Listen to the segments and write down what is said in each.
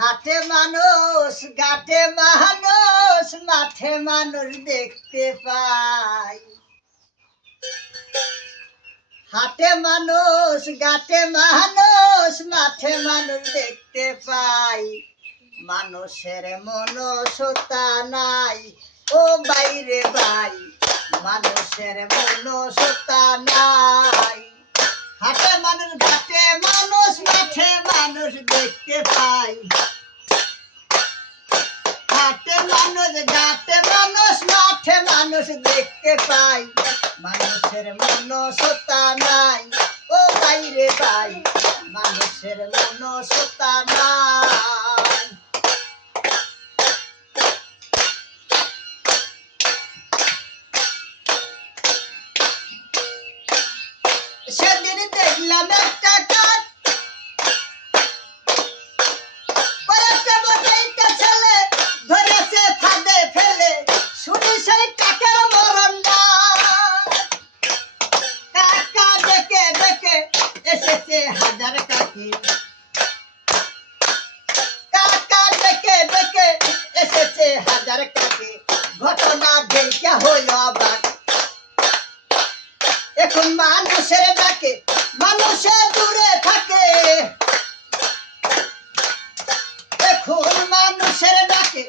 হাটে মানুষ ঘাটে মানুষ মাঠে মানুষ দেখতে পাই। হাটে মানুষ ঘাটে মানুষ মাঠে মানুষ দেখতে পাই। মানুষের মনসতা নাই ও বাইরে ভাই, মানুষের মনসতা নাই। হাটে মানুষ ঘাটে মানুষ মাঠে মানুষ দেখতে পাই। হাটে মানুষ ঘাটে মানুষ মাঠে মানুষ দেখতে পাই। মানুষের মনসতা নাই ও বাইরে ভাই, মানুষের মনসতা নাই। সেদিন দেখলাম একটা কাক, কয়েকটা বটাইটা ছেলে ধরেছে ফাঁদে ফেলে, শুনি সেই কাকের মরণ ডাক। কাকা ডেকে ডেকে এসেছে হাজার কাকি, কাকা ডেকে ডেকে এসেছে হাজার কাকি। ঘটনা দেখে হইল অবাক, এখন মানুষের ডাকে মানুষের দূরে থাকে। এখন মানুষের ডাকে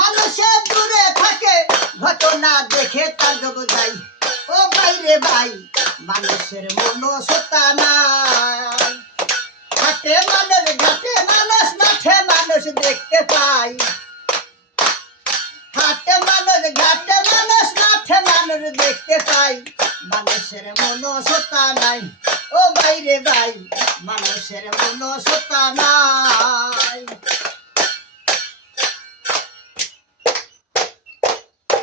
মানুষের দূরে থাকে। ঘটনা দেখে তার যোগ যাই ও বাইরে ভাই, মানুষের মনসতা নাই। হাটে মানুষ ঘাটে মানুষ মাঠে মানুষ দেখতে পাই। হাটে মানুষ ঘাটে মানুষ মাঠে মানুষ দেখতে পাই। মানুষের মনসতা নাই ও বাইরে ভাই, মানুষের মনসতা